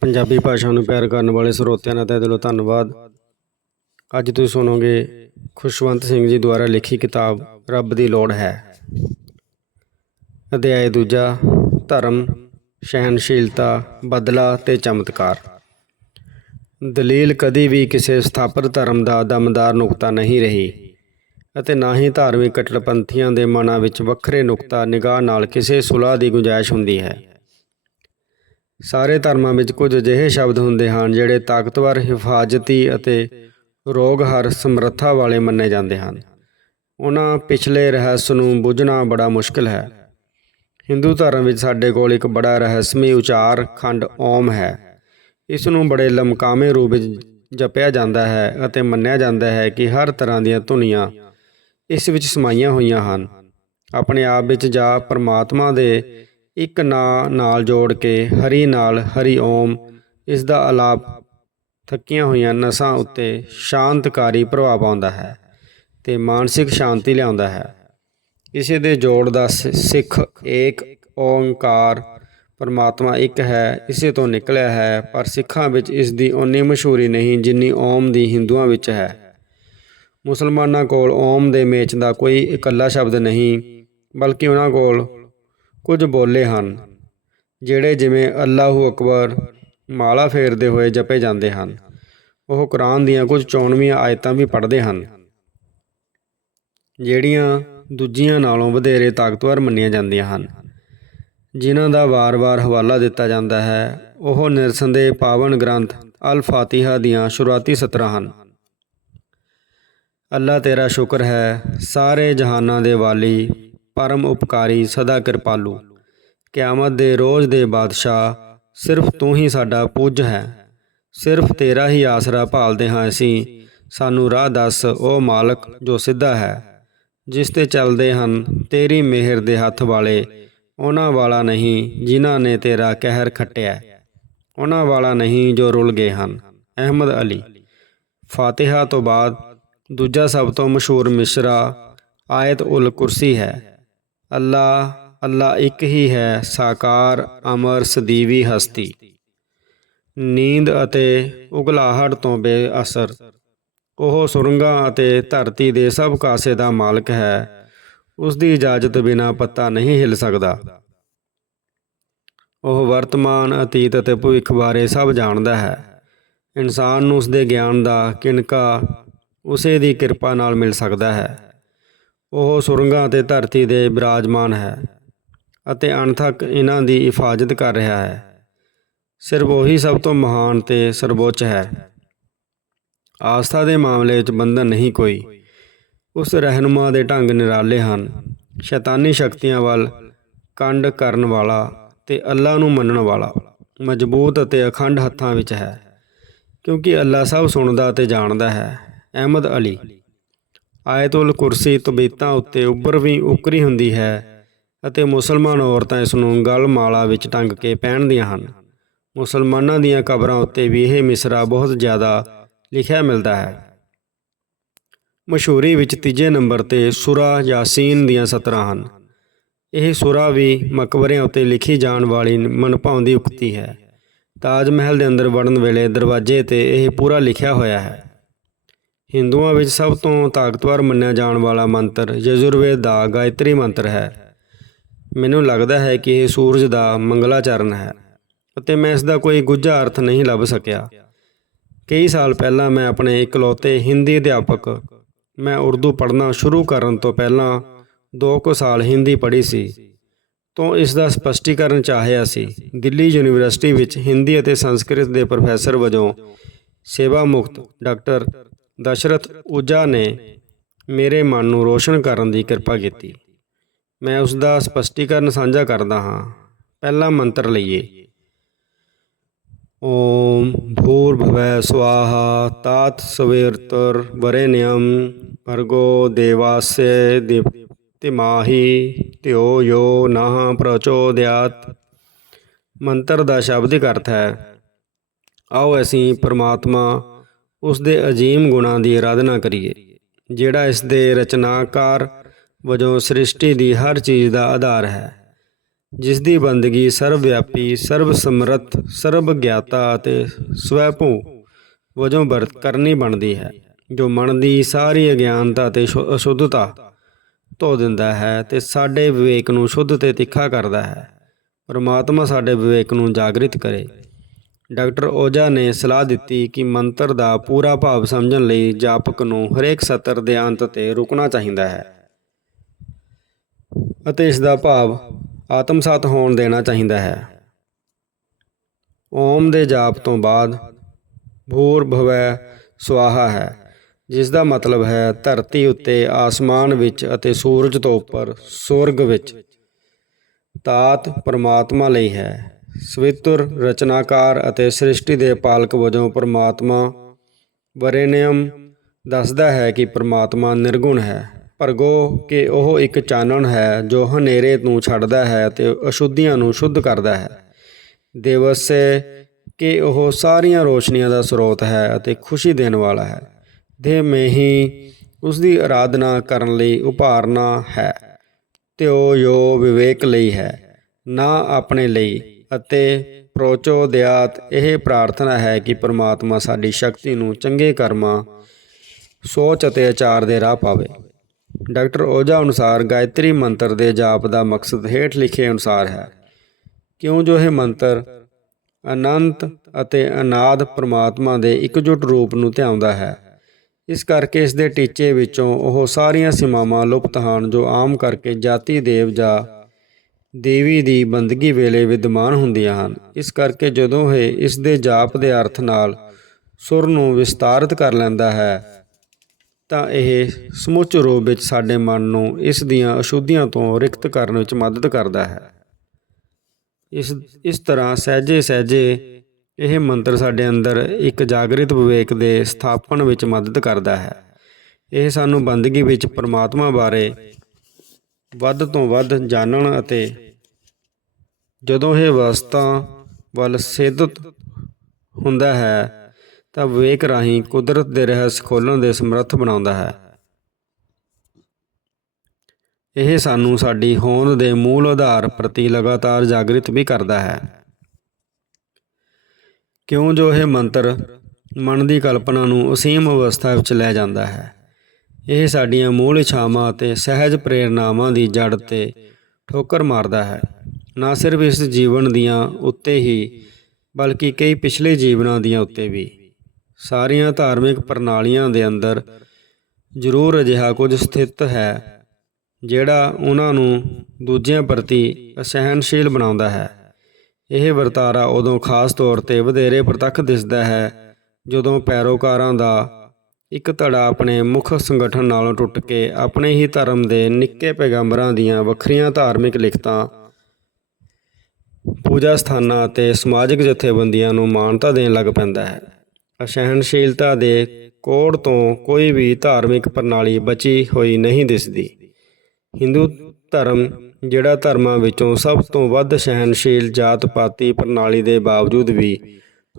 ਪੰਜਾਬੀ ਭਾਸ਼ਾ ਨੂੰ ਪਿਆਰ ਕਰਨ ਵਾਲੇ ਸਰੋਤਿਆਂ ਦਾ ਤਹਿ ਦਿਲੋਂ ਧੰਨਵਾਦ। ਅੱਜ ਤੁਸੀਂ ਸੁਣੋਗੇ ਖੁਸ਼ਵੰਤ ਸਿੰਘ ਜੀ ਦੁਆਰਾ ਲਿਖੀ ਕਿਤਾਬ, ਰੱਬ ਦੀ ਲੋੜ ਹੈ। ਅਧਿਆਇ ਦੂਜਾ, ਧਰਮ ਸਹਿਨਸ਼ੀਲਤਾ ਬਦਲਾ ਤੇ ਚਮਤਕਾਰ। ਦਲੀਲ ਕਦੀ ਵੀ ਕਿਸੇ ਸਥਾਪਿਤ ਧਰਮ ਦਾ ਦਮਦਾਰ ਨੁਕਤਾ ਨਹੀਂ ਰਹੀ ਅਤੇ ਨਾ ਹੀ ਧਾਰਮਿਕ ਕੱਟੜਪੰਥੀਆਂ ਦੇ ਮਨਾਂ ਵਿੱਚ ਵੱਖਰੇ ਨੁਕਤਾ, ਨਿਗਾਹ ਨਾਲ ਕਿਸੇ ਸੁਲਾਹ ਦੀ ਗੁੰਜਾਇਸ਼ ਹੁੰਦੀ ਹੈ। ਸਾਰੇ ਧਰਮਾਂ ਵਿੱਚ ਕੁਝ ਅਜਿਹੇ ਸ਼ਬਦ ਹੁੰਦੇ ਹਨ ਜਿਹੜੇ ਤਾਕਤਵਰ, ਹਿਫਾਜ਼ਤੀ ਅਤੇ ਰੋਗਹਰ ਸਮਰੱਥਾ ਵਾਲੇ ਮੰਨੇ ਜਾਂਦੇ ਹਨ। ਉਹਨਾਂ ਪਿਛਲੇ ਰਹੱਸ ਨੂੰ ਬੁੱਝਣਾ ਬੜਾ ਮੁਸ਼ਕਲ ਹੈ। ਹਿੰਦੂ ਧਰਮ ਵਿੱਚ ਸਾਡੇ ਕੋਲ ਇੱਕ ਬੜਾ ਰਹੱਸਮਈ ਉਚਾਰ ਖੰਡ ਓਮ ਹੈ। ਇਸ ਨੂੰ ਬੜੇ ਲਮਕਾਵੇਂ ਰੂਪ ਵਿੱਚ ਜਪਿਆ ਜਾਂਦਾ ਹੈ ਅਤੇ ਮੰਨਿਆ ਜਾਂਦਾ ਹੈ ਕਿ ਹਰ ਤਰ੍ਹਾਂ ਦੀਆਂ ਧੁਨੀਆਂ ਇਸ ਵਿੱਚ ਸਮਾਈਆਂ ਹੋਈਆਂ ਹਨ। ਆਪਣੇ ਆਪ ਵਿੱਚ ਜਾਂ ਪਰਮਾਤਮਾ ਦੇ ਇੱਕ ਨਾਂ ਨਾਲ ਜੋੜ ਕੇ, ਹਰੀ ਨਾਲ ਹਰੀ ਓਮ, ਇਸ ਦਾ ਆਲਾਪ ਥੱਕੀਆਂ ਹੋਈਆਂ ਨਸਾਂ ਉੱਤੇ ਸ਼ਾਂਤਕਾਰੀ ਪ੍ਰਭਾਵ ਪਾਉਂਦਾ ਹੈ ਤੇ ਮਾਨਸਿਕ ਸ਼ਾਂਤੀ ਲਿਆਉਂਦਾ ਹੈ। ਇਸੇ ਦੇ ਜੋੜ ਦਾ ਸਿ- ਸਿੱਖ, ਏਕ, ਓੰਕਾਰ ਪਰਮਾਤਮਾ ਇੱਕ ਹੈ, ਇਸੇ ਤੋਂ ਨਿਕਲਿਆ ਹੈ, ਪਰ ਸਿੱਖਾਂ ਵਿੱਚ ਇਸ ਦੀ ਓਨੀ ਮਸ਼ਹੂਰੀ ਨਹੀਂ ਜਿੰਨੀ ਓਮ ਦੀ ਹਿੰਦੂਆਂ ਵਿੱਚ ਹੈ। ਮੁਸਲਮਾਨਾਂ ਕੋਲ ਓਮ ਦੇ ਮੇਚ ਦਾ ਕੋਈ ਇਕੱਲਾ ਸ਼ਬਦ ਨਹੀਂ, ਬਲਕਿ ਉਹਨਾਂ ਕੋਲ ਕੁਝ ਬੋਲੇ ਹਨ, ਜਿਹੜੇ ਜਿਵੇਂ ਅੱਲਾਹੂ ਅਕਬਰ ਮਾਲਾ ਫੇਰਦੇ ਹੋਏ ਜਪੇ ਜਾਂਦੇ ਹਨ। ਉਹ ਕੁਰਾਨ ਦੀਆਂ ਕੁਝ 94 ਆਇਤਾਂ ਵੀ ਪੜ੍ਹਦੇ ਹਨ, ਜਿਹੜੀਆਂ ਦੂਜੀਆਂ ਨਾਲੋਂ ਵਧੇਰੇ ਤਾਕਤਵਰ ਮੰਨੀਆਂ ਜਾਂਦੀਆਂ ਹਨ। ਜਿਨ੍ਹਾਂ ਦਾ ਵਾਰ-ਵਾਰ ਹਵਾਲਾ ਦਿੱਤਾ ਜਾਂਦਾ ਹੈ, ਉਹ ਨਿਰਸੰਦੇਹ ਪਾਵਨ ਗ੍ਰੰਥ ਅਲ ਫਾਤਿਹਾ ਦੀਆਂ ਸ਼ੁਰੂਆਤੀ ਸਤਰਾਂ ਹਨ। ਅੱਲਾ ਤੇਰਾ ਸ਼ੁਕਰ ਹੈ, ਸਾਰੇ ਜਹਾਨਾਂ ਦੇ ਵਾਲੀ ਪਰਮ ਉਪਕਾਰੀ ਸਦਾ ਕਿਰਪਾਲੂ। ਕਿਆਮਤ ਦੇ ਰੋਜ਼ ਦੇ ਬਾਦਸ਼ਾਹ ਸਿਰਫ ਤੂੰ ਹੀ ਸਾਡਾ ਪੂਜ ਹੈ। ਸਿਰਫ ਤੇਰਾ ਹੀ ਆਸਰਾ ਭਾਲਦੇ ਹਾਂ ਅਸੀਂ। ਸਾਨੂੰ ਰਾਹ ਦੱਸ ਉਹ ਮਾਲਕ ਜੋ ਸਿੱਧਾ ਹੈ, ਜਿਸ ਤੇ ਚੱਲਦੇ ਹਨ ਤੇਰੀ ਮਿਹਰ ਦੇ ਹੱਥ ਵਾਲੇ। ਉਹਨਾਂ ਵਾਲਾ ਨਹੀਂ ਜਿਨ੍ਹਾਂ ਨੇ ਤੇਰਾ ਕਹਿਰ ਖੱਟਿਆ। ਉਹਨਾਂ ਵਾਲਾ ਨਹੀਂ ਜੋ ਰੁਲ ਗਏ ਹਨ। ਅਹਿਮਦ ਅਲੀ। ਫਾਤਿਹਾ ਤੋਂ ਬਾਅਦ ਦੂਜਾ ਸਭ ਤੋਂ ਮਸ਼ਹੂਰ ਮਿਸਰਾ ਆਇਤ ਉਲ ਕੁਰਸੀ ਹੈ। ਅੱਲਾ ਅੱਲਾ ਇੱਕ ਹੀ ਹੈ, ਸਾਕਾਰ, ਅਮਰ, ਸਦੀਵੀ ਹਸਤੀ। ਨੀਂਦ ਅਤੇ ਉਗਲਾਹਟ ਤੋਂ ਬੇਅਸਰ। ਉਹ ਸੁਰੰਗਾਂ ਅਤੇ ਧਰਤੀ ਦੇ ਸਭ ਕਾਸੇ ਦਾ ਮਾਲਕ ਹੈ। ਉਸ ਦੀ ਇਜਾਜ਼ਤ ਬਿਨਾ ਪੱਤਾ ਨਹੀਂ ਹਿੱਲ ਸਕਦਾ। ਉਹ ਵਰਤਮਾਨ, ਅਤੀਤ ਅਤੇ ਭਵਿੱਖ ਬਾਰੇ ਸਭ ਜਾਣਦਾ ਹੈ। ਇਨਸਾਨ ਨੂੰ ਉਸ ਦੇ ਗਿਆਨ ਦਾ ਕਿਣਕਾ ਉਸੇ ਦੀ ਕਿਰਪਾ ਨਾਲ ਮਿਲ ਸਕਦਾ ਹੈ। ਉਹ ਸੁਰੰਗਾਂ ਅਤੇ ਧਰਤੀ ਦੇ ਬਿਰਾਜਮਾਨ ਹੈ ਅਤੇ ਅਣਥੱਕ ਇਹਨਾਂ ਦੀ ਹਿਫਾਜ਼ਤ ਕਰ ਰਿਹਾ ਹੈ। ਸਿਰਫ ਉਹੀ ਸਭ ਤੋਂ ਮਹਾਨ ਤੇ ਸਰਵੋੱਚ ਹੈ। ਆਸਥਾ ਦੇ ਮਾਮਲੇ ਵਿੱਚ ਬੰਧਨ ਨਹੀਂ ਕੋਈ। ਉਸ ਰਹਿਨੁਮਾ ਦੇ ਢੰਗ ਨਿਰਾਲੇ ਹਨ। ਸ਼ੈਤਾਨੀ ਸ਼ਕਤੀਆਂ ਵੱਲ ਕੰਡ ਕਰਨ ਵਾਲਾ ਤੇ ਅੱਲਾ ਨੂੰ ਮੰਨਣ ਵਾਲਾ ਮਜ਼ਬੂਤ ਅਤੇ ਅਖੰਡ ਹੱਥਾਂ ਵਿੱਚ ਹੈ, ਕਿਉਂਕਿ ਅੱਲਾ ਸਭ ਸੁਣਦਾ ਤੇ ਜਾਣਦਾ ਹੈ। ਅਹਿਮਦ ਅਲੀ ਆਇਤੁਲ ਕੁਰਸੀ ਤਬੀਤਾਂ ਉੱਤੇ ਉੱਭਰ ਵੀ ਉਕਰੀ ਹੁੰਦੀ ਹੈ ਅਤੇ ਮੁਸਲਮਾਨ ਔਰਤਾਂ ਇਸ ਨੂੰ ਗਲ ਮਾਲਾ ਵਿੱਚ ਟੰਗ ਕੇ ਪਹਿਨਦੀਆਂ ਹਨ। ਮੁਸਲਮਾਨਾਂ ਦੀਆਂ ਕਬਰਾਂ ਉੱਤੇ ਵੀ ਇਹ ਮਿਸਰਾ ਬਹੁਤ ਜ਼ਿਆਦਾ ਲਿਖਿਆ ਮਿਲਦਾ ਹੈ। ਮਸ਼ਹੂਰੀ ਵਿੱਚ ਤੀਜੇ ਨੰਬਰ ਤੇ ਸੁਰਾ ਯਾਸੀਨ ਦੀਆਂ ਸਤਰਾਂ ਹਨ। ਇਹ ਸੁਰਾ ਵੀ ਮਕਬਰਿਆਂ ਉੱਤੇ ਲਿਖੀ ਜਾਣ ਵਾਲੀ ਮਨਭਾਉਂਦੀ ਉਕਤੀ ਹੈ। ਤਾਜ ਮਹਿਲ ਦੇ ਅੰਦਰ ਵੜਨ ਵੇਲੇ ਦਰਵਾਜ਼ੇ ਤੇ ਇਹ ਪੂਰਾ ਲਿਖਿਆ ਹੋਇਆ ਹੈ। ਹਿੰਦੂਆਂ ਵਿੱਚ ਸਭ ਤੋਂ ਤਾਕਤਵਰ ਮੰਨਿਆ ਜਾਣ ਵਾਲਾ ਮੰਤਰ ਯਜੁਰਵੇਦ ਦਾ ਗਾਇਤਰੀ ਮੰਤਰ ਹੈ। ਮੈਨੂੰ ਲੱਗਦਾ ਹੈ ਕਿ ਇਹ ਸੂਰਜ ਦਾ ਮੰਗਲਾਚਰਨ ਹੈ ਅਤੇ ਮੈਂ ਇਸ ਦਾ ਕੋਈ ਗੁੱਝਾ ਅਰਥ ਨਹੀਂ ਲੱਭ ਸਕਿਆ। ਕਈ ਸਾਲ ਪਹਿਲਾਂ ਮੈਂ ਆਪਣੇ ਇਕਲੌਤੇ ਹਿੰਦੀ ਅਧਿਆਪਕ, ਮੈਂ ਉਰਦੂ ਪੜ੍ਹਨਾ ਸ਼ੁਰੂ ਕਰਨ ਤੋਂ ਪਹਿਲਾਂ ਦੋ ਕੁ ਸਾਲ ਹਿੰਦੀ ਪੜ੍ਹੀ ਸੀ, ਤੋਂ ਇਸ ਦਾ ਸਪਸ਼ਟੀਕਰਨ ਚਾਹਿਆ ਸੀ। ਦਿੱਲੀ ਯੂਨੀਵਰਸਿਟੀ ਵਿੱਚ ਹਿੰਦੀ ਅਤੇ ਸੰਸਕ੍ਰਿਤ ਦੇ ਪ੍ਰੋਫੈਸਰ ਵਜੋਂ ਸੇਵਾ ਮੁਕਤ ਡਾਕਟਰ ਦਸ਼ਰਥ ਊਜਾ ਨੇ ਮੇਰੇ ਮਨ ਨੂੰ ਰੋਸ਼ਨ ਕਰਨ ਦੀ ਕਿਰਪਾ ਕੀਤੀ। ਮੈਂ ਉਸ ਦਾ ਸਪਸ਼ਟੀਕਰਨ ਸਾਂਝਾ ਕਰਦਾ ਹਾਂ। ਪਹਿਲਾ ਮੰਤਰ ਲਈਏ। ਓਮ ਭੂਰ ਭਵੈ ਸਵਾਹਾ ਤਾਤ ਸਵੇਰਤਰ ਵਰੇਨਯਮ ਭਰਗੋ ਦੇਵਾਸੇ ਤਿਮਾਹੀ ਤਿਓ ਯੋ ਨਾਹ ਪ੍ਰਚੋਦਿਆਤ ਮੰਤਰ ਦਾ ਸ਼ਬਦਿਕ ਅਰਥ ਹੈ ਆਓ ਅਸੀਂ ਪਰਮਾਤਮਾ ਉਸ ਦੇ ਅਜੀਮ ਗੁਣਾਂ ਦੀ ਆਰਾਧਨਾ ਕਰੀਏ, ਜਿਹੜਾ ਇਸ ਦੇ ਰਚਨਾਕਾਰ ਵਜੋਂ ਸ੍ਰਿਸ਼ਟੀ ਦੀ ਹਰ ਚੀਜ਼ ਦਾ ਆਧਾਰ ਹੈ, ਜਿਸ ਦੀ ਬੰਦਗੀ ਸਰਵ ਵਿਆਪੀ ਸਰਬ ਸਮਰੱਥ ਸਰਬ ਗਿਆਤਾ ਅਤੇ ਸਵੈਭੂ ਵਜੋਂ ਵਰਤ ਕਰਨੀ ਬਣਦੀ ਹੈ, ਜੋ ਮਨ ਦੀ ਸਾਰੀ ਅਗਿਆਨਤਾ ਤੇ ਸ਼ੁ- ਅਸ਼ੁੱਧਤਾ ਧੋ ਦਿੰਦਾ ਹੈ ਤੇ ਸਾਡੇ ਵਿਵੇਕ ਨੂੰ ਸ਼ੁੱਧ ਤੇ ਤਿੱਖਾ ਕਰਦਾ ਹੈ, ਪਰਮਾਤਮਾ ਸਾਡੇ ਵਿਵੇਕ ਨੂੰ ਜਾਗਰਿਤ ਕਰੇ। ਡਾਕਟਰ ਓਜਾ ਨੇ ਸਲਾਹ ਦਿੱਤੀ ਕਿ ਮੰਤਰ ਦਾ ਪੂਰਾ ਭਾਵ ਸਮਝਣ ਲਈ ਜਾਪਕ ਨੂੰ ਹਰੇਕ ਸਤਰ ਦੇ ਅੰਤ ਤੇ ਰੁਕਣਾ ਚਾਹੀਦਾ ਹੈ ਅਤੇ ਇਸ ਦਾ ਭਾਵ ਆਤਮਸਾਤ ਹੋਣ ਦੇਣਾ ਚਾਹੀਦਾ ਹੈ। ਓਮ ਦੇ ਜਾਪ ਤੋਂ ਬਾਅਦ ਭੂਰ ਭਵੈ ਸਵਾਹਾ ਹੈ, ਜਿਸ ਦਾ ਮਤਲਬ ਹੈ ਧਰਤੀ ਉੱਤੇ ਆਸਮਾਨ ਵਿੱਚ ਅਤੇ ਸੂਰਜ ਤੋਂ ਉੱਪਰ ਸੁਰਗ ਵਿੱਚ। ਤਾਤ ਪਰਮਾਤਮਾ ਲਈ ਹੈ। ਸਵਿਤਰ ਰਚਨਾਕਾਰ ਅਤੇ ਸ੍ਰਿਸ਼ਟੀ ਦੇ ਪਾਲਕ ਵਜੋਂ ਪਰਮਾਤਮਾ ਵਰੇਨਿਯਮ ਦੱਸਦਾ ਹੈ ਕਿ ਪਰਮਾਤਮਾ ਨਿਰਗੁਣ ਹੈ। ਭਰਗੋ ਕਿ ਉਹ ਇੱਕ ਚਾਨਣ ਹੈ ਜੋ ਹਨੇਰੇ ਨੂੰ ਛੱਡਦਾ ਹੈ ਤੇ ਅਸ਼ੁੱਧੀਆਂ ਨੂੰ ਸ਼ੁੱਧ ਕਰਦਾ ਹੈ। ਦੇਵਸੇ ਕਿ ਉਹ ਸਾਰੀਆਂ ਰੋਸ਼ਨੀਆਂ ਦਾ ਸਰੋਤ ਹੈ ਅਤੇ ਖੁਸ਼ੀ ਦੇਣ ਵਾਲਾ ਹੈ। ਦੇ ਮੇਹੀ ਉਸ ਦੀ ਆਰਾਧਨਾ ਕਰਨ ਲਈ ਉਪਾਰਨਾ ਹੈ। ਤੇ ਉਹ ਯੋ ਵਿਵੇਕ ਲਈ ਹੈ। ਨਾ ਆਪਣੇ ਲਈ ਅਤੇ ਪ੍ਰੋਚੋਦਿਆਤ ਇਹ ਪ੍ਰਾਰਥਨਾ ਹੈ ਕਿ ਪ੍ਰਮਾਤਮਾ ਸਾਡੀ ਸ਼ਕਤੀ ਨੂੰ ਚੰਗੇ ਕਰਮਾਂ, ਸੋਚ ਅਤੇ ਆਚਾਰ ਦੇ ਰਾਹ ਪਾਵੇ। ਡਾਕਟਰ ਓਜਾ ਅਨੁਸਾਰ ਗਾਇਤਰੀ ਮੰਤਰ ਦੇ ਜਾਪ ਦਾ ਮਕਸਦ ਹੇਠ ਲਿਖੇ ਅਨੁਸਾਰ ਹੈ। ਕਿਉਂ ਜੋ ਇਹ ਮੰਤਰ ਅਨੰਤ ਅਤੇ ਅਨਾਦ ਪ੍ਰਮਾਤਮਾ ਦੇ ਇਕਜੁੱਟ ਰੂਪ ਨੂੰ ਧਿਆਉਂਦਾ ਹੈ, ਇਸ ਕਰਕੇ ਇਸ ਦੇ ਟੀਚੇ ਵਿੱਚੋਂ ਉਹ ਸਾਰੀਆਂ ਸੀਮਾਵਾਂ ਲੁਪਤ ਹਨ ਜੋ ਆਮ ਕਰਕੇ ਜਾਤੀ ਦੇਵ ਜਾਂ ਦੇਵੀ ਦੀ ਬੰਦਗੀ ਵੇਲੇ ਵਿਦਮਾਨ ਹੁੰਦੀਆਂ ਹਨ। ਇਸ ਕਰਕੇ ਜਦੋਂ ਇਹ ਇਸ ਦੇ ਜਾਪ ਦੇ ਅਰਥ ਨਾਲ ਸੁਰ ਨੂੰ ਵਿਸਤਾਰਿਤ ਕਰ ਲੈਂਦਾ ਹੈ, ਤਾਂ ਇਹ ਸਮੁੱਚ ਰੂਪ ਵਿੱਚ ਸਾਡੇ ਮਨ ਨੂੰ ਇਸ ਦੀਆਂ ਅਸ਼ੁੱਧੀਆਂ ਤੋਂ ਰਿਕਤ ਕਰਨ ਵਿੱਚ ਮਦਦ ਕਰਦਾ ਹੈ। ਇਸ ਇਸ ਤਰ੍ਹਾਂ ਸਹਿਜੇ ਸਹਿਜੇ ਇਹ ਮੰਤਰ ਸਾਡੇ ਅੰਦਰ ਇੱਕ ਜਾਗਰਿਤ ਵਿਵੇਕ ਦੇ ਸਥਾਪਨ ਵਿੱਚ ਮਦਦ ਕਰਦਾ ਹੈ। ਇਹ ਸਾਨੂੰ ਬੰਦਗੀ ਵਿੱਚ ਪਰਮਾਤਮਾ ਬਾਰੇ ਵੱਧ ਤੋਂ ਵੱਧ ਜਾਣਨ ਅਤੇ ਜਦੋਂ ਇਹ ਵਸਤਾਂ ਵੱਲ ਸੇਧਤ ਹੁੰਦਾ ਹੈ, ਤਾਂ ਵਿਵੇਕ ਰਾਹੀਂ ਕੁਦਰਤ ਦੇ ਰਹੱਸ ਖੋਲ੍ਹਣ ਦੇ ਸਮਰੱਥ ਬਣਾਉਂਦਾ ਹੈ। ਇਹ ਸਾਨੂੰ ਸਾਡੀ ਹੋਂਦ ਦੇ ਮੂਲ ਆਧਾਰ ਪ੍ਰਤੀ ਲਗਾਤਾਰ ਜਾਗਰਿਤ ਵੀ ਕਰਦਾ ਹੈ। ਕਿਉਂ ਜੋ ਇਹ ਮੰਤਰ ਮਨ ਦੀ ਕਲਪਨਾ ਨੂੰ ਅਸੀਮ ਅਵਸਥਾ ਵਿੱਚ ਲੈ ਜਾਂਦਾ ਹੈ? ਇਹ ਸਾਡੀਆਂ ਮੂਲ ਇੱਛਾਵਾਂ ਅਤੇ ਸਹਿਜ ਪ੍ਰੇਰਨਾਵਾਂ ਦੀ ਜੜ ਤੇ ਠੋਕਰ ਮਾਰਦਾ ਹੈ। ਨਾ ਸਿਰਫ ਇਸ ਜੀਵਨ ਦੀਆਂ ਉੱਤੇ ਹੀ, ਬਲਕਿ ਕਈ ਪਿਛਲੇ ਜੀਵਨਾਂ ਦੀਆਂ ਉੱਤੇ ਵੀ। ਸਾਰੀਆਂ ਧਾਰਮਿਕ ਪ੍ਰਣਾਲੀਆਂ ਦੇ ਅੰਦਰ ਜ਼ਰੂਰ ਅਜਿਹਾ ਕੁਝ ਸਥਿਤ ਹੈ, ਜਿਹੜਾ ਉਹਨਾਂ ਨੂੰ ਦੂਜਿਆਂ ਪ੍ਰਤੀ ਅਸਹਿਣਸ਼ੀਲ ਬਣਾਉਂਦਾ ਹੈ। ਇਹ ਵਰਤਾਰਾ ਉਦੋਂ ਖਾਸ ਤੌਰ ਤੇ ਵਧੇਰੇ ਪ੍ਰਤੱਖ ਦਿਸਦਾ ਹੈ, ਜਦੋਂ ਪੈਰੋਕਾਰਾਂ ਦਾ ਇੱਕ ਧੜਾ ਆਪਣੇ ਮੁੱਖ ਸੰਗਠਨ ਨਾਲੋਂ ਟੁੱਟ ਕੇ ਆਪਣੇ ਹੀ ਧਰਮ ਦੇ ਨਿੱਕੇ ਪੈਗੰਬਰਾਂ ਦੀਆਂ ਵੱਖਰੀਆਂ ਧਾਰਮਿਕ ਲਿਖਤਾਂ, ਪੂਜਾ ਸਥਾਨਾਂ ਅਤੇ ਸਮਾਜਿਕ ਜਥੇਬੰਦੀਆਂ ਨੂੰ ਮਾਨਤਾ ਦੇਣ ਲੱਗ ਪੈਂਦਾ ਹੈ। ਅਸਹਿਣਸ਼ੀਲਤਾ ਦੇ ਕੋੜ ਤੋਂ ਕੋਈ ਵੀ ਧਾਰਮਿਕ ਪ੍ਰਣਾਲੀ ਬਚੀ ਹੋਈ ਨਹੀਂ ਦਿਸਦੀ। ਹਿੰਦੂ ਧਰਮ, ਜਿਹੜਾ ਧਰਮਾਂ ਵਿੱਚੋਂ ਸਭ ਤੋਂ ਵੱਧ ਸਹਿਣਸ਼ੀਲ ਜਾਤ ਪਾਤੀ ਪ੍ਰਣਾਲੀ ਦੇ ਬਾਵਜੂਦ ਵੀ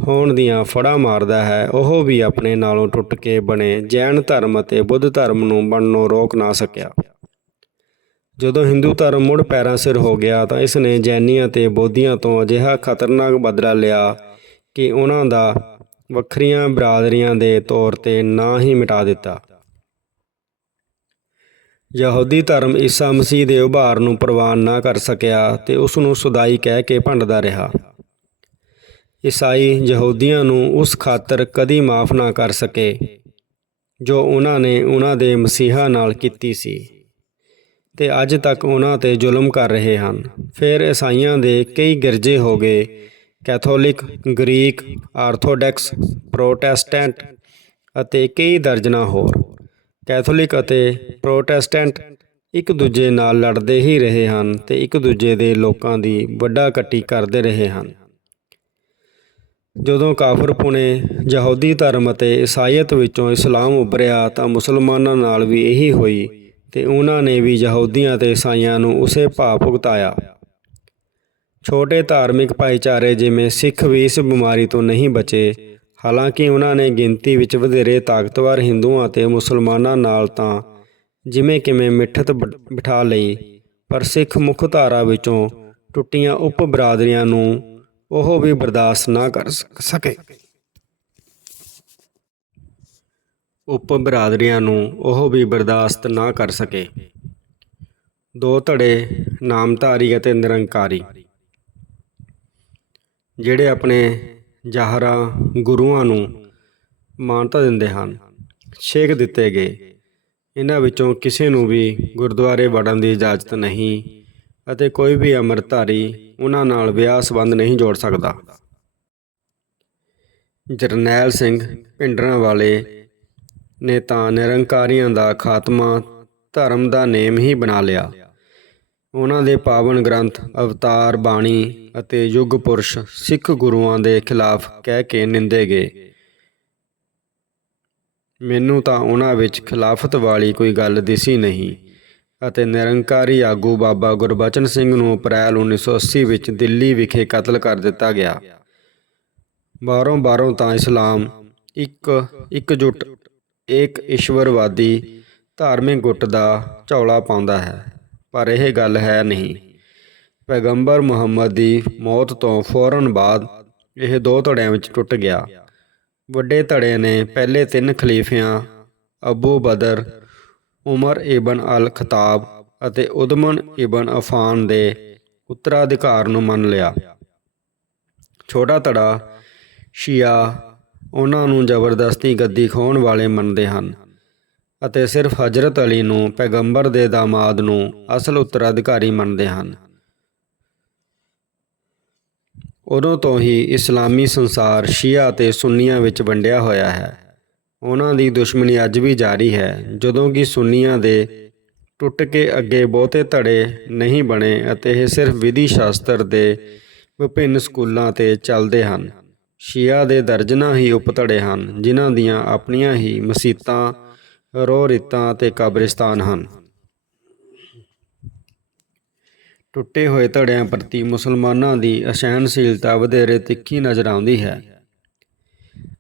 ਹੋਣ ਦੀਆਂ ਫੜਾ ਮਾਰਦਾ ਹੈ, ਉਹ ਵੀ ਆਪਣੇ ਨਾਲੋਂ ਟੁੱਟ ਕੇ ਬਣੇ ਜੈਨ ਧਰਮ ਅਤੇ ਬੁੱਧ ਧਰਮ ਨੂੰ ਬਣਨੋਂ ਰੋਕ ਨਾ ਸਕਿਆ। ਜਦੋਂ ਹਿੰਦੂ ਧਰਮ ਮੁੜ ਪੈਰਾਂ ਸਿਰ ਹੋ ਗਿਆ ਤਾਂ ਇਸ ਨੇ ਜੈਨੀਆਂ ਤੇ ਬੋਧੀਆਂ ਤੋਂ ਅਜਿਹਾ ਖਤਰਨਾਕ ਬਦਲਾ ਲਿਆ ਕਿ ਉਹਨਾਂ ਦਾ ਵੱਖਰੀਆਂ ਬਰਾਦਰੀਆਂ ਦੇ ਤੌਰ ਤੇ ਨਾਂ ਹੀ ਮਿਟਾ ਦਿੱਤਾ। ਯਹੂਦੀ ਧਰਮ ਈਸਾ ਮਸੀਹ ਦੇ ਉਭਾਰ ਨੂੰ ਪ੍ਰਵਾਨ ਨਾ ਕਰ ਸਕਿਆ ਤੇ ਉਸ ਨੂੰ ਸੁਦਾਈ ਕਹਿ ਕੇ ਭੰਡਦਾ ਰਿਹਾ। ਈਸਾਈ ਯਹੂਦੀਆਂ ਨੂੰ ਉਸ ਖਾਤਰ ਕਦੀ ਮਾਫ ਨਾ ਕਰ ਸਕੇ, ਜੋ ਉਹਨਾਂ ਨੇ ਉਹਨਾਂ ਦੇ ਮਸੀਹਾ ਨਾਲ ਕੀਤੀ ਸੀ। ਤੇ ਅੱਜ ਤੱਕ ਉਹਨਾਂ ਤੇ ਜ਼ੁਲਮ ਕਰ ਰਹੇ ਹਨ। ਫਿਰ ਈਸਾਈਆਂ ਦੇ ਕਈ ਗਿਰਜੇ ਹੋ ਗਏ, ਕੈਥੋਲਿਕ, ਗ੍ਰੀਕ, ਆਰਥੋਡਾਕਸ, ਪ੍ਰੋਟੈਸਟੈਂਟ ਅਤੇ ਕਈ ਦਰਜਨਾਂ ਹੋਰ। ਕੈਥੋਲਿਕ ਅਤੇ ਪ੍ਰੋਟੈਸਟੈਂਟ ਇੱਕ ਦੂਜੇ ਨਾਲ ਲੜਦੇ ਹੀ ਰਹੇ ਹਨ ਤੇ ਇੱਕ ਦੂਜੇ ਦੇ ਲੋਕਾਂ ਦੀ ਵੱਡਾ ਕੱਟੀ ਕਰਦੇ ਰਹੇ ਹਨ। ਜਦੋਂ ਕਾਫਰ ਪੁਣੇ, ਯਹੂਦੀ ਧਰਮ ਅਤੇ ਈਸਾਈਅਤ ਵਿੱਚੋਂ ਇਸਲਾਮ ਉੱਭਰਿਆ ਤਾਂ ਮੁਸਲਮਾਨਾਂ ਨਾਲ ਵੀ ਇਹੀ ਹੋਈ ਤੇ ਉਹਨਾਂ ਨੇ ਵੀ ਯਹੂਦੀਆਂ ਤੇ ਈਸਾਈਆਂ ਨੂੰ ਉਸੇ ਭਾਅ ਭੁਗਤਾਇਆ। ਛੋਟੇ ਧਾਰਮਿਕ ਭਾਈਚਾਰੇ ਜਿਵੇਂ ਸਿੱਖ ਵੀ ਇਸ ਬਿਮਾਰੀ ਤੋਂ ਨਹੀਂ ਬਚੇ। ਹਾਲਾਂਕਿ ਉਹਨਾਂ ਨੇ ਗਿਣਤੀ ਵਿੱਚ ਵਧੇਰੇ ਤਾਕਤਵਰ ਹਿੰਦੂਆਂ ਅਤੇ ਮੁਸਲਮਾਨਾਂ ਨਾਲ ਤਾਂ ਜਿਵੇਂ ਕਿਵੇਂ ਮਿੱਠਤ ਬ- ਬਿਠਾ ਲਈ, ਪਰ ਸਿੱਖ ਮੁੱਖ ਧਾਰਾ ਵਿੱਚੋਂ ਟੁੱਟੀਆਂ ਉਪ ਬਰਾਦਰੀਆਂ ਨੂੰ ਉਹ ਵੀ ਬਰਦਾਸ਼ਤ ਨਾ ਕਰ ਸਕੇ ਉਪ ਬਰਾਦਰੀਆਂ ਨੂੰ ਉਹ ਵੀ ਬਰਦਾਸ਼ਤ ਨਾ ਕਰ ਸਕੇ। ਦੋ ਧੜੇ ਨਾਮਧਾਰੀ ਅਤੇ ਨਿਰੰਕਾਰੀ, ਜਿਹੜੇ ਆਪਣੇ ਜ਼ਾਹਰਾ ਗੁਰੂਆਂ ਨੂੰ ਮਾਨਤਾ ਦਿੰਦੇ ਹਨ, ਛੇਕ ਦਿੱਤੇ ਗਏ। ਇਹਨਾਂ ਵਿੱਚੋਂ ਕਿਸੇ ਨੂੰ ਵੀ ਗੁਰਦੁਆਰੇ ਵੜਨ ਦੀ ਇਜਾਜ਼ਤ ਨਹੀਂ ਅਤੇ ਕੋਈ ਵੀ ਅੰਮ੍ਰਿਤਧਾਰੀ ਉਹਨਾਂ ਨਾਲ ਵਿਆਹ ਸੰਬੰਧ ਨਹੀਂ ਜੋੜ ਸਕਦਾ। ਜਰਨੈਲ ਸਿੰਘ ਭਿੰਡਰਾਂ ਵਾਲੇ ਨੇ ਤਾਂ ਨਿਰੰਕਾਰੀਆਂ ਦਾ ਖਾਤਮਾ ਧਰਮ ਦਾ ਨੇਮ ਹੀ ਬਣਾ ਲਿਆ। ਉਹਨਾਂ ਦੇ ਪਾਵਨ ਗ੍ਰੰਥ, ਅਵਤਾਰ, ਬਾਣੀ ਅਤੇ ਯੁੱਗ ਪੁਰਸ਼ ਸਿੱਖ ਗੁਰੂਆਂ ਦੇ ਖਿਲਾਫ ਕਹਿ ਕੇ ਨਿੰਦੇ ਗਏ। ਮੈਨੂੰ ਤਾਂ ਉਹਨਾਂ ਵਿੱਚ ਖਿਲਾਫਤ ਵਾਲੀ ਕੋਈ ਗੱਲ ਦਿਸੀ ਨਹੀਂ। ਅਤੇ ਨਿਰੰਕਾਰੀ ਆਗੂ ਬਾਬਾ ਗੁਰਬਚਨ ਸਿੰਘ ਨੂੰ ਅਪ੍ਰੈਲ 1980 ਵਿੱਚ ਦਿੱਲੀ ਵਿਖੇ ਕਤਲ ਕਰ ਦਿੱਤਾ ਗਿਆ। ਬਾਹਰੋਂ ਬਾਹਰੋਂ ਤਾਂ ਇਸਲਾਮ ਇੱਕ ਇਕਜੁੱਟ ਏਕ ਈਸ਼ਵਰਵਾਦੀ ਧਾਰਮਿਕ ਗੁੱਟ ਦਾ ਝੌਲਾ ਪਾਉਂਦਾ ਹੈ, ਪਰ ਇਹ ਗੱਲ ਹੈ ਨਹੀਂ। ਪੈਗੰਬਰ ਮੁਹੰਮਦ ਦੀ ਮੌਤ ਤੋਂ ਫੌਰਨ ਬਾਅਦ ਇਹ ਦੋ ਧੜਿਆਂ ਵਿੱਚ ਟੁੱਟ ਗਿਆ। ਵੱਡੇ ਧੜੇ ਨੇ ਪਹਿਲੇ ਤਿੰਨ ਖਲੀਫਿਆਂ ਅਬੂ ਬਦਰ ਉਮਰ ਇਬਨ ਅਲ ਖਤਾਬ ਅਤੇ ਉਦਮਨ ਇਬਨ ਅਫਾਨ ਦੇ ਉੱਤਰਾਧਿਕਾਰ ਨੂੰ ਮੰਨ ਲਿਆ। ਛੋਟਾ ਧੜਾ ਸ਼ੀਆ ਉਹਨਾਂ ਨੂੰ ਜ਼ਬਰਦਸਤੀ ਗੱਦੀ ਖੋਣ ਵਾਲੇ ਮੰਨਦੇ ਹਨ ਅਤੇ ਸਿਰਫ ਹਜ਼ਰਤ ਅਲੀ ਨੂੰ ਪੈਗੰਬਰ ਦੇ ਦਾਮਾਦ ਨੂੰ ਅਸਲ ਉੱਤਰਾਧਿਕਾਰੀ ਮੰਨਦੇ ਹਨ। ਉਦੋਂ ਤੋਂ ਹੀ ਇਸਲਾਮੀ ਸੰਸਾਰ ਸ਼ੀਆ ਅਤੇ ਸੁੰਨੀਆਂ ਵਿੱਚ ਵੰਡਿਆ ਹੋਇਆ ਹੈ। ਉਹਨਾਂ ਦੀ ਦੁਸ਼ਮਣੀ ਅੱਜ ਵੀ ਜਾਰੀ ਹੈ। ਜਦੋਂ ਕਿ ਸੁੰਨੀਆਂ ਦੇ ਟੁੱਟ ਕੇ ਅੱਗੇ ਬਹੁਤੇ ਧੜੇ ਨਹੀਂ ਬਣੇ ਅਤੇ ਇਹ ਸਿਰਫ ਵਿਧੀ ਸ਼ਾਸਤਰ ਦੇ ਵਿਭਿੰਨ ਸਕੂਲਾਂ ਤੇ ਚੱਲਦੇ ਹਨ। ਸ਼ੀਆ ਦੇ ਦਰਜਨਾਂ ਹੀ ਉਪਧੜੇ ਹਨ, ਜਿਨ੍ਹਾਂ ਦੀਆਂ ਆਪਣੀਆਂ ਹੀ ਮਸੀਤਾਂ ਰੋਹ ਰੀਤਾਂ ਤੇ ਕਬਰਿਸਤਾਨ ਹਨ। ਟੁੱਟੇ ਹੋਏ ਧੜਿਆਂ ਪ੍ਰਤੀ ਮੁਸਲਮਾਨਾਂ ਦੀ ਅਸਹਿਣਸ਼ੀਲਤਾ ਵਧੇਰੇ ਤਿੱਖੀ ਨਜ਼ਰ ਆਉਂਦੀ ਹੈ।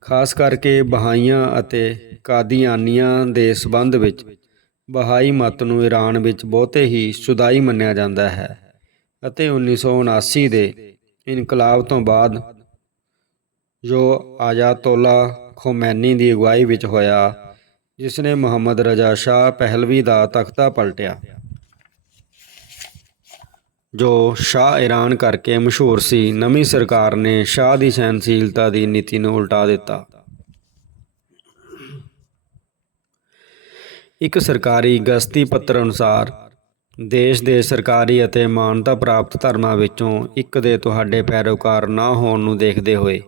ਖਾਸ ਕਰਕੇ ਬਹਾਈਆਂ ਅਤੇ ਕਾਦੀਆਨੀਆਂ ਦੇ ਸਬੰਧ ਵਿੱਚ ਬਹਾਈ ਮਤ ਨੂੰ ਈਰਾਨ ਵਿੱਚ ਬਹੁਤੇ ਹੀ ਸੁਦਾਈ ਮੰਨਿਆ ਜਾਂਦਾ ਹੈ ਅਤੇ 1979 ਦੇ ਇਨਕਲਾਬ ਤੋਂ ਬਾਅਦ ਜੋ ਆਯਾਤੋਲਾ ਖੋਮੈਨੀ ਦੀ ਅਗਵਾਈ ਵਿੱਚ ਹੋਇਆ, ਜਿਸ ਨੇ ਮੁਹੰਮਦ ਰਜ਼ਾ ਸ਼ਾਹ ਪਹਿਲਵੀ ਦਾ ਤਖਤਾ ਪਲਟਿਆ। ਜੋ ਸ਼ਾਹ ਈਰਾਨ ਕਰਕੇ ਮਸ਼ਹੂਰ ਸੀ, ਨਵੀਂ ਸਰਕਾਰ ਨੇ ਸ਼ਾਹ ਦੀ ਸਹਿਨਸ਼ੀਲਤਾ ਦੀ ਨੀਤੀ ਨੂੰ ਉਲਟਾ ਦਿੱਤਾ। ਇੱਕ ਸਰਕਾਰੀ ਗਸਤੀ ਪੱਤਰ ਅਨੁਸਾਰ, ਦੇਸ਼ ਦੇ ਸਰਕਾਰੀ ਅਤੇ ਮਾਨਤਾ ਪ੍ਰਾਪਤ ਧਰਮਾਂ ਵਿੱਚੋਂ ਇੱਕ ਦੇ ਤੁਹਾਡੇ ਪੈਰੋਕਾਰ ਨਾ ਹੋਣ ਨੂੰ ਦੇਖਦੇ ਹੋਏ,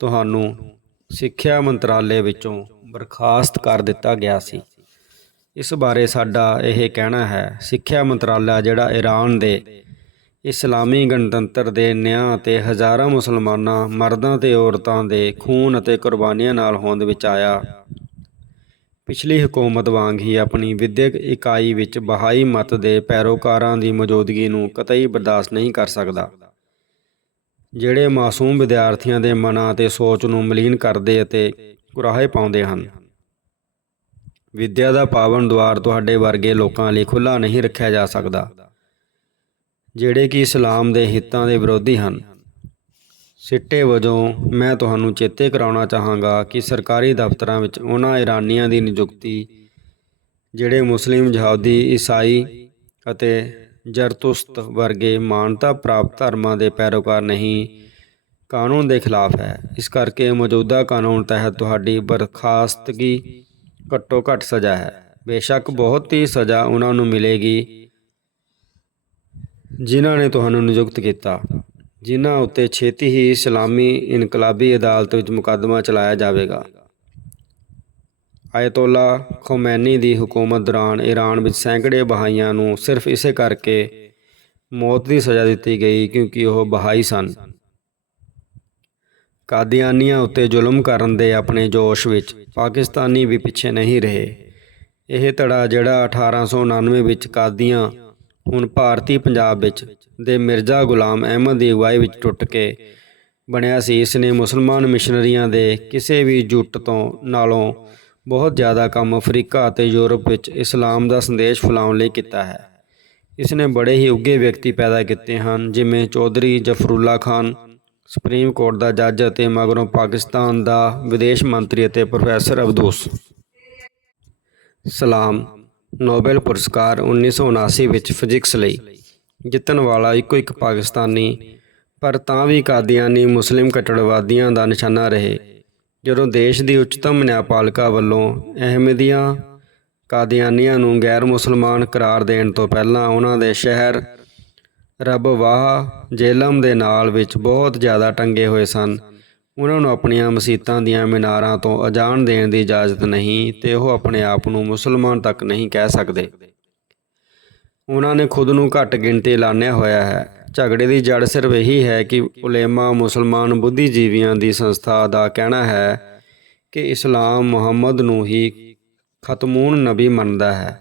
ਤੁਹਾਨੂੰ ਸਿੱਖਿਆ ਮੰਤਰਾਲੇ ਵਿੱਚੋਂ ਬਰਖਾਸਤ ਕਰ ਦਿੱਤਾ ਗਿਆ ਸੀ। ਇਸ ਬਾਰੇ ਸਾਡਾ ਇਹ ਕਹਿਣਾ ਹੈ, ਸਿੱਖਿਆ ਮੰਤਰਾਲਾ ਜਿਹੜਾ ਈਰਾਨ ਦੇ ਇਸਲਾਮੀ ਗਣਤੰਤਰ ਦੇ ਨਿਆਂ ਅਤੇ ਹਜ਼ਾਰਾਂ ਮੁਸਲਮਾਨਾਂ, ਮਰਦਾਂ ਤੇ ਔਰਤਾਂ ਦੇ ਖੂਨ ਅਤੇ ਕੁਰਬਾਨੀਆਂ ਨਾਲ ਹੋਂਦ ਵਿੱਚ ਆਇਆ। ਪਿਛਲੀ ਹਕੂਮਤ ਵਾਂਗ ਹੀ ਆਪਣੀ ਵਿਦਿਅਕ ਇਕਾਈ ਵਿੱਚ ਬਹਾਈ ਮਤ ਦੇ ਪੈਰੋਕਾਰਾਂ ਦੀ ਮੌਜੂਦਗੀ ਨੂੰ ਕਤਈ ਬਰਦਾਸ਼ਤ ਨਹੀਂ ਕਰ ਸਕਦਾ। ਜਿਹੜੇ ਮਾਸੂਮ ਵਿਦਿਆਰਥੀਆਂ ਦੇ ਮਨਾਂ ਤੇ ਸੋਚ ਨੂੰ ਮਲੀਨ ਕਰਦੇ ਅਤੇ ਕੁਰਾਹੇ ਪਾਉਂਦੇ ਹਨ। ਵਿੱਦਿਆ ਦਾ ਪਾਵਨ ਦੁਆਰ ਤੁਹਾਡੇ ਵਰਗੇ ਲੋਕਾਂ ਲਈ ਖੁੱਲਾ ਨਹੀਂ ਰੱਖਿਆ ਜਾ ਸਕਦਾ, ਜਿਹੜੇ ਕਿ ਇਸਲਾਮ ਦੇ ਹਿੱਤਾਂ ਦੇ ਵਿਰੋਧੀ ਹਨ। ਸਿੱਟੇ ਵਜੋਂ ਮੈਂ ਤੁਹਾਨੂੰ ਚੇਤੇ ਕਰਾਉਣਾ ਚਾਹਾਂਗਾ ਕਿ ਸਰਕਾਰੀ ਦਫ਼ਤਰਾਂ ਵਿੱਚ ਉਹਨਾਂ ਇਰਾਨੀਆਂ ਦੀ ਨਿਯੁਕਤੀ, ਜਿਹੜੇ ਮੁਸਲਿਮ ਯਹੂਦੀ ਈਸਾਈ ਅਤੇ ਜਰਤੁਸਤ ਵਰਗੇ ਮਾਨਤਾ ਪ੍ਰਾਪਤ ਧਰਮਾਂ ਦੇ ਪੈਰੋਕਾਰ ਨਹੀਂ, ਕਾਨੂੰਨ ਦੇ ਖਿਲਾਫ ਹੈ। ਇਸ ਕਰਕੇ ਮੌਜੂਦਾ ਕਾਨੂੰਨ ਤਹਿਤ ਤੁਹਾਡੀ ਬਰਖਾਸਤਗੀ ਘੱਟੋ ਘੱਟ ਸਜ਼ਾ ਹੈ। ਬੇਸ਼ੱਕ ਬਹੁਤ ਹੀ ਸਜ਼ਾ ਉਹਨਾਂ ਨੂੰ ਮਿਲੇਗੀ, ਜਿਨ੍ਹਾਂ ਨੇ ਤੁਹਾਨੂੰ ਨਿਯੁਕਤ ਕੀਤਾ। ਜਿਨ੍ਹਾਂ ਉੱਤੇ ਛੇਤੀ ਹੀ ਇਸਲਾਮੀ ਇਨਕਲਾਬੀ ਅਦਾਲਤ ਵਿੱਚ ਮੁਕੱਦਮਾ ਚਲਾਇਆ ਜਾਵੇਗਾ। ਆਇਤੋਲਾ ਖੋਮੈਨੀ ਦੀ ਹਕੂਮਤ ਦੌਰਾਨ ਈਰਾਨ ਵਿੱਚ ਸੈਂਕੜੇ ਬਹਾਈਆਂ ਨੂੰ ਸਿਰਫ ਇਸੇ ਕਰਕੇ ਮੌਤ ਦੀ ਸਜ਼ਾ ਦਿੱਤੀ ਗਈ ਕਿਉਂਕਿ ਉਹ ਬਹਾਈ ਸਨ। ਕਾਦੀਆਨੀਆਂ ਉੱਤੇ ਜ਼ੁਲਮ ਕਰਨ ਦੇ ਆਪਣੇ ਜੋਸ਼ ਵਿੱਚ ਪਾਕਿਸਤਾਨੀ ਵੀ ਪਿੱਛੇ ਨਹੀਂ ਰਹੇ। ਇਹ ਧੜਾ ਜਿਹੜਾ 1899 ਵਿੱਚ ਕਾਦੀਆਂ, ਹੁਣ ਭਾਰਤੀ ਪੰਜਾਬ ਵਿੱਚ ਦੇ ਮਿਰਜ਼ਾ ਗੁਲਾਮ ਅਹਿਮਦ ਦੀ ਅਗਵਾਈ ਵਿੱਚ ਟੁੱਟ ਕੇ ਬਣਿਆ ਸੀ। ਇਸ ਨੇ ਮੁਸਲਮਾਨ ਮਿਸ਼ਨਰੀਆਂ ਦੇ ਕਿਸੇ ਵੀ ਜੁੱਟ ਤੋਂ ਨਾਲੋਂ ਬਹੁਤ ਜ਼ਿਆਦਾ ਕੰਮ ਅਫਰੀਕਾ ਅਤੇ ਯੂਰਪ ਵਿੱਚ ਇਸਲਾਮ ਦਾ ਸੰਦੇਸ਼ ਫੈਲਾਉਣ ਲਈ ਕੀਤਾ ਹੈ। ਇਸ ਨੇ ਬੜੇ ਹੀ ਉੱਘੇ ਵਿਅਕਤੀ ਪੈਦਾ ਕੀਤੇ ਹਨ, ਜਿਵੇਂ ਚੌਧਰੀ ਜਫਰੁੱਲਾ ਖਾਨ ਸੁਪਰੀਮ ਕੋਰਟ ਦਾ ਜੱਜ ਅਤੇ ਮਗਰੋਂ ਪਾਕਿਸਤਾਨ ਦਾ ਵਿਦੇਸ਼ ਮੰਤਰੀ ਅਤੇ ਪ੍ਰੋਫੈਸਰ ਅਬਦੂਸ ਸਲਾਮ ਨੋਬਲ ਪੁਰਸਕਾਰ 1979 ਵਿੱਚ ਫਿਜ਼ਿਕਸ ਲਈ ਜਿੱਤਣ ਵਾਲਾ ਇੱਕੋ ਇੱਕ ਪਾਕਿਸਤਾਨੀ, ਪਰ ਤਾਂ ਵੀ ਕਾਦੀਆਨੀ ਮੁਸਲਿਮ ਕੱਟੜਵਾਦੀਆਂ ਦਾ ਨਿਸ਼ਾਨਾ ਰਹੇ, ਜਦੋਂ ਦੇਸ਼ ਦੀ ਉੱਚਤਮ ਨਿਆਂਪਾਲਿਕਾ ਵੱਲੋਂ ਅਹਿਮਦੀਆਂ ਕਾਦੀਆਨੀਆਂ ਨੂੰ ਗੈਰ ਮੁਸਲਮਾਨ ਕਰਾਰ ਦੇਣ ਤੋਂ ਪਹਿਲਾਂ ਉਹਨਾਂ ਦੇ ਸ਼ਹਿਰ ਰੱਬ ਵਾਹ ਜੇਲਮ ਦੇ ਨਾਲ ਵਿੱਚ ਬਹੁਤ ਜ਼ਿਆਦਾ ਟੰਗੇ ਹੋਏ ਸਨ। ਉਹਨਾਂ ਨੂੰ ਆਪਣੀਆਂ ਮਸੀਤਾਂ ਦੀਆਂ ਮੀਨਾਰਾਂ ਤੋਂ ਅਜਾਨ ਦੇਣ ਦੀ ਇਜਾਜ਼ਤ ਨਹੀਂ ਤੇ ਉਹ ਆਪਣੇ ਆਪ ਨੂੰ ਮੁਸਲਮਾਨ ਤੱਕ ਨਹੀਂ ਕਹਿ ਸਕਦੇ। ਉਹਨਾਂ ਨੇ ਖੁਦ ਨੂੰ ਘੱਟ ਗਿਣਤੀ ਐਲਾਨਿਆ ਹੋਇਆ ਹੈ। ਝਗੜੇ ਦੀ ਜੜ ਸਿਰਫ ਇਹੀ ਹੈ ਕਿ ਉਲੇਮਾ ਮੁਸਲਮਾਨ ਬੁੱਧੀਜੀਵੀਆਂ ਦੀ ਸੰਸਥਾ ਦਾ ਕਹਿਣਾ ਹੈ ਕਿ ਇਸਲਾਮ ਮੁਹੰਮਦ ਨੂੰ ਹੀ ਖਤਮੂਨ ਨਬੀ ਮੰਨਦਾ ਹੈ।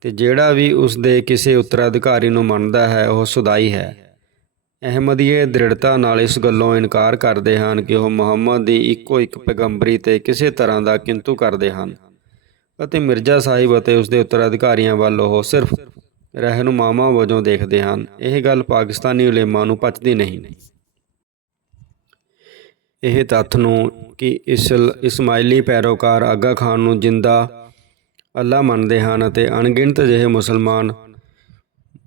ਤੇ ਜਿਹੜਾ ਵੀ ਉਸ ਦੇ ਕਿਸੇ ਉੱਤਰਾਧਿਕਾਰੀ ਨੂੰ ਮੰਨਦਾ ਹੈ, ਉਹ ਸੁਦਾਈ ਹੈ। ਅਹਿਮਦੀਏ ਦ੍ਰਿੜਤਾ ਨਾਲ ਇਸ ਗੱਲੋਂ ਇਨਕਾਰ ਕਰਦੇ ਹਨ ਕਿ ਉਹ ਮੁਹੰਮਦ ਦੀ ਇੱਕੋ ਇੱਕ ਪੈਗੰਬਰੀ ਤੇ ਕਿਸੇ ਤਰ੍ਹਾਂ ਦਾ ਕਿੰਤੂ ਕਰਦੇ ਹਨ ਅਤੇ ਮਿਰਜ਼ਾ ਸਾਹਿਬ ਅਤੇ ਉਸ ਦੇ ਉੱਤਰਾਧਿਕਾਰੀਆਂ ਵੱਲ ਉਹ ਸਿਰਫ ਰਹਿਨੁਮਾਵਾਂ ਵਜੋਂ ਦੇਖਦੇ ਹਨ। ਇਹ ਗੱਲ ਪਾਕਿਸਤਾਨੀ ਉਲੇਮਾਂ ਨੂੰ ਪਚਦੀ ਨਹੀਂ। ਇਹ ਤੱਥ ਨੂੰ ਕਿ ਇਸਲ ਇਸਮਾਈਲੀ ਪੈਰੋਕਾਰ ਆਗਾ ਖਾਨ ਨੂੰ ਜਿੰਦਾ ਅੱਲਾ ਮੰਨਦੇ ਹਨ ਅਤੇ ਅਣਗਿਣਤ ਅਜਿਹੇ ਮੁਸਲਮਾਨ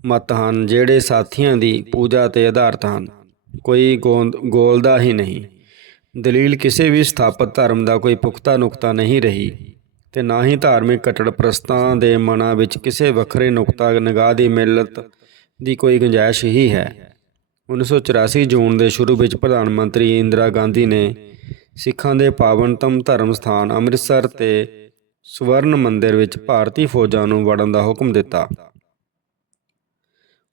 ਮਤ ਹਨ ਜਿਹੜੇ ਸਾਥੀਆਂ ਦੀ ਪੂਜਾ ਤੇ ਆਧਾਰਿਤ ਹਨ। ਕੋਈ ਗੋਂਦ, ਗੋਲਦਾ ਹੀ ਨਹੀਂ। ਦਲੀਲ ਕਿਸੇ ਵੀ ਸਥਾਪਿਤ ਧਰਮ ਦਾ ਕੋਈ ਪੁਖਤਾ ਨੁਕਤਾ ਨਹੀਂ ਰਹੀ ਤੇ ਨਾ ਹੀ ਧਾਰਮਿਕ ਕਟੜਪ੍ਰਸਤਾਂ ਦੇ ਮਨਾਂ ਵਿੱਚ ਕਿਸੇ ਵੱਖਰੇ ਨੁਕਤਾ ਨਿਗਾਹ ਦੀ ਮਿਲਤ ਦੀ ਕੋਈ ਗੁੰਜਾਇਸ਼ ਹੀ ਹੈ। 1984 ਜੂਨ ਦੇ ਸ਼ੁਰੂ ਵਿੱਚ ਪ੍ਰਧਾਨ ਮੰਤਰੀ ਇੰਦਰਾ ਗਾਂਧੀ ਨੇ ਸਿੱਖਾਂ ਦੇ ਪਾਵਨਤਮ ਧਰਮ ਸਥਾਨ ਅੰਮ੍ਰਿਤਸਰ ਤੇ ਸਵਰਨ ਮੰਦਿਰ ਵਿੱਚ ਭਾਰਤੀ ਫੌਜਾਂ ਨੂੰ ਵੜਨ ਦਾ ਹੁਕਮ ਦਿੱਤਾ।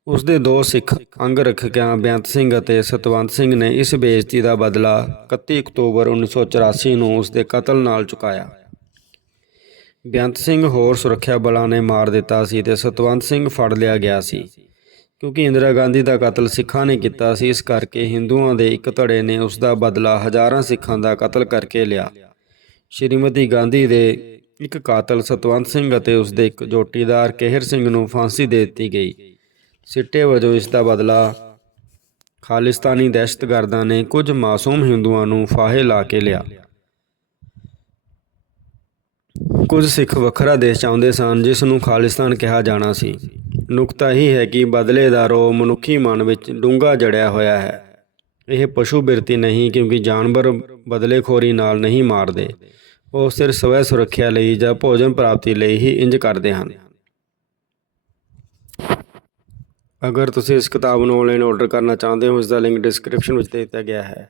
ਉਸ ਦੇ ਦੋ ਸਿੱਖ ਅੰਗ ਰੱਖਿਆਂ ਬੇਅੰਤ ਸਿੰਘ ਅਤੇ ਸਤਵੰਤ ਸਿੰਘ ਨੇ ਇਸ ਬੇਇੱਜ਼ਤੀ ਦਾ ਬਦਲਾ 31 ਅਕਤੂਬਰ 1984 ਨੂੰ ਉਸ ਦੇ ਕਤਲ ਨਾਲ ਚੁਕਾਇਆ। ਬੇਅੰਤ ਸਿੰਘ ਹੋਰ ਸੁਰੱਖਿਆ ਬਲਾਂ ਨੇ ਮਾਰ ਦਿੱਤਾ ਸੀ ਤੇ ਸਤਵੰਤ ਸਿੰਘ ਫੜ ਲਿਆ ਗਿਆ ਸੀ। ਕਿਉਂਕਿ ਇੰਦਰਾ ਗਾਂਧੀ ਦਾ ਕਤਲ ਸਿੱਖਾਂ ਨੇ ਕੀਤਾ ਸੀ, ਇਸ ਕਰਕੇ ਹਿੰਦੂਆਂ ਦੇ ਇੱਕ ਧੜੇ ਨੇ ਉਸ ਦਾ ਬਦਲਾ ਹਜ਼ਾਰਾਂ ਸਿੱਖਾਂ ਦਾ ਕਤਲ ਕਰਕੇ ਲਿਆ। ਸ਼੍ਰੀਮਤੀ ਗਾਂਧੀ ਦੇ ਇੱਕ ਕਾਤਲ ਸਤਵੰਤ ਸਿੰਘ ਅਤੇ ਉਸ ਦੇ ਇੱਕ ਜੋਟੀਦਾਰ ਕੇਹਰ ਸਿੰਘ ਨੂੰ ਫਾਂਸੀ ਦੇ ਦਿੱਤੀ ਗਈ। ਸਿੱਟੇ ਵਜੋਂ ਇਸ ਦਾ ਬਦਲਾ ਖਾਲਿਸਤਾਨੀ ਦਹਿਸ਼ਤਗਰਦਾਂ ਨੇ ਕੁਝ ਮਾਸੂਮ ਹਿੰਦੂਆਂ ਨੂੰ ਫਾਹੇ ਲਾ ਕੇ ਲਿਆ। ਕੁਝ ਸਿੱਖ ਵੱਖਰਾ ਦੇਸ਼ ਚਾਹੁੰਦੇ ਸਨ, ਜਿਸ ਨੂੰ ਖਾਲਿਸਤਾਨ ਕਿਹਾ ਜਾਣਾ ਸੀ। ਨੁਕਤਾ ਹੀ ਹੈ ਕਿ ਬਦਲੇ ਦਾ ਰੋ ਮਨੁੱਖੀ ਮਨ ਵਿੱਚ ਡੂੰਘਾ ਜੜਿਆ ਹੋਇਆ ਹੈ। ਇਹ ਪਸ਼ੂ ਬਿਰਤੀ ਨਹੀਂ, ਕਿਉਂਕਿ ਜਾਨਵਰ ਬਦਲੇਖੋਰੀ ਨਾਲ ਨਹੀਂ ਮਾਰਦੇ। ਉਹ ਸਿਰ ਸਵੈ ਸੁਰੱਖਿਆ ਲਈ ਜਾਂ ਭੋਜਨ ਪ੍ਰਾਪਤੀ ਲਈ ਹੀ ਇੰਜ ਕਰਦੇ ਹਨ। ਅਗਰ ਤੁਸੀਂ ਇਸ ਕਿਤਾਬ ਨੂੰ ਆਨਲਾਈਨ ਆਰਡਰ ਕਰਨਾ ਚਾਹੁੰਦੇ ਹੋ ਇਸ ਦਾ ਲਿੰਕ ਡਿਸਕ੍ਰਿਪਸ਼ਨ ਵਿੱਚ ਦੇ ਦਿੱਤਾ ਗਿਆ ਹੈ।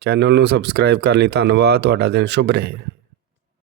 ਚੈਨਲ ਨੂੰ ਸਬਸਕ੍ਰਾਈਬ ਕਰਨ ਲਈ। ਧੰਨਵਾਦ। ਤੁਹਾਡਾ ਦਿਨ ਸ਼ੁਭ ਰਹੇ।